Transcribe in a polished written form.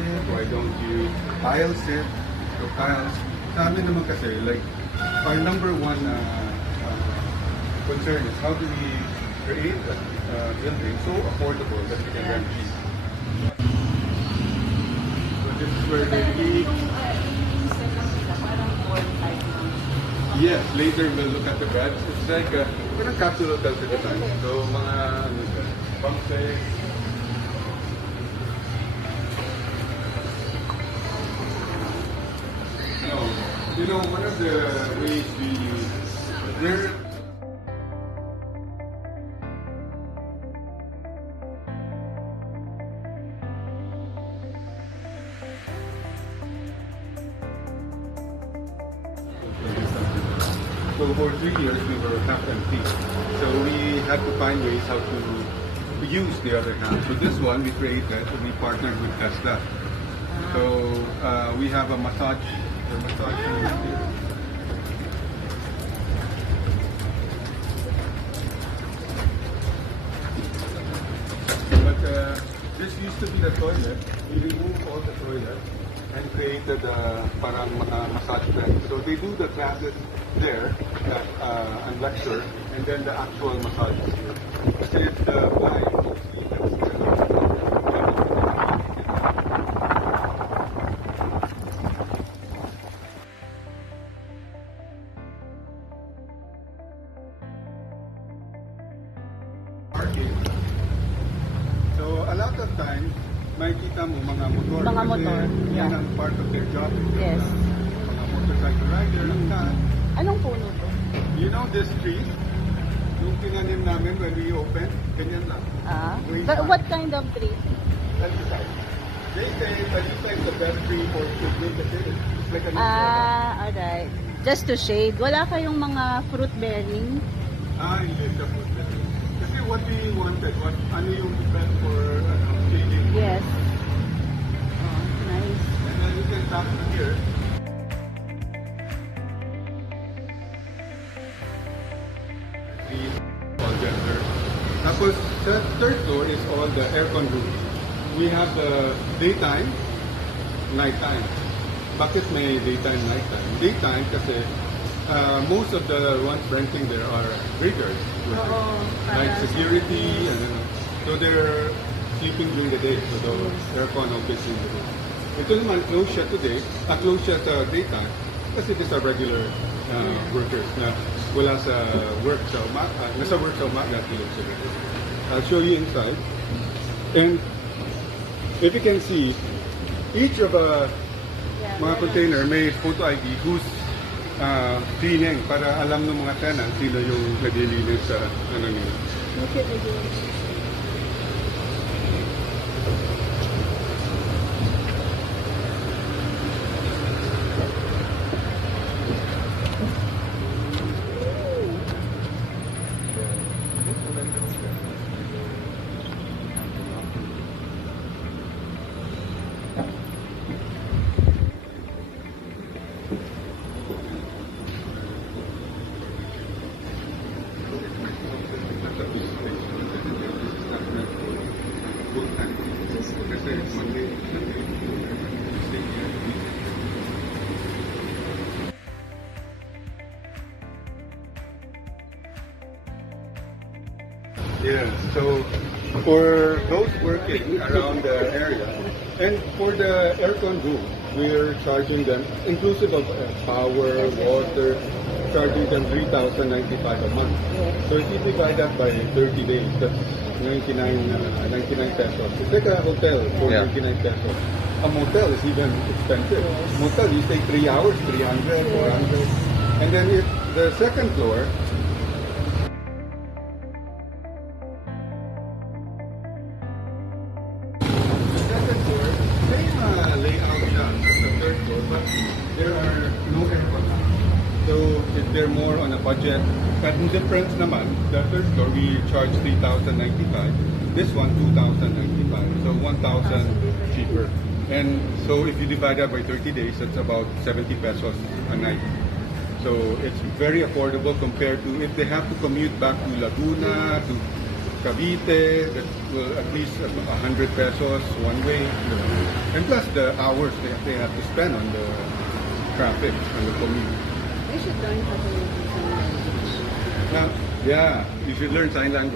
sit? Why don't you tile sit? So tiles, sa amin naman kasi, like, our number one concern is how do we create a building so affordable that we can rent cheap. So this is where they eat. Yes, later we'll look at the beds. It's like parang capsule hotel sa design. So mga bunk beds. No, you know, one of the ways we use there. So for 3 years we were half empty. So we had to find ways how to use the other half. So this one we created, we partnered with Tesla. So we have a massage room here. But this used to be the toilet. We removed all the toilets and created parang massage bed. So they do the classes there and lecture, and then the actual massage is here. Kasi it's the blind, you see, that's parking. So a lot of times, makikita mo mga motor. Mga motor, Yan yeah. ang part of their job. Yes. Mga motorcycle rider, ang lahat. Anong puno to? You know this tree? Yung tinanim namin when we opened, ganyan lang. But what kind of tree? Alpicite. They say Alpicite is the best tree for picnic kasi it's like an umbrella. Alright. Just to shade. Wala kayong mga fruit bearing? Hindi siya po. Kasi what we wanted, ano yung best for shading. Yes. Oh, nice. And then you can tap here. All gender. Tapos, the third floor is all the aircon room. We have the daytime, nighttime. Bakit may daytime, nighttime? Daytime kasi most of the ones renting there are riggers. Night security, and so they're sleeping during the day. So the aircon always in the room. Ito naman, close siya today, close siya sa daytime kasi these are regular workers na wala sa work sa umaga, nasa work sa umaga, tulog sa gabi. I'll show you inside. And if you can see, each of mga container may photo ID who's cleaning para alam ng mga tenants sila yung naglilinis sa ano nila. Yeah, so for those working around the area, and for the aircon room, we're charging them, inclusive of power, water, charging them 3,095 a month. So if you divide that by 30 days, that's 99 pesos. It's like a hotel for 99 pesos. A motel is even expensive. Motel, you stay 3 hours, 300, 400. And then if the second floor, there are no aircon. So if they're more on a budget, but the difference naman, the third floor we charge 3,095. This one 2,095. So 1,000 cheaper. And so if you divide that by 30 days, that's about 70 pesos a night. So it's very affordable compared to if they have to commute back to Laguna, to Cavite, that will at least 100 pesos one way. And plus the hours they have to spend on the traffic, on the commute. They should learn how to use sign language. Now, yeah, you should learn sign language.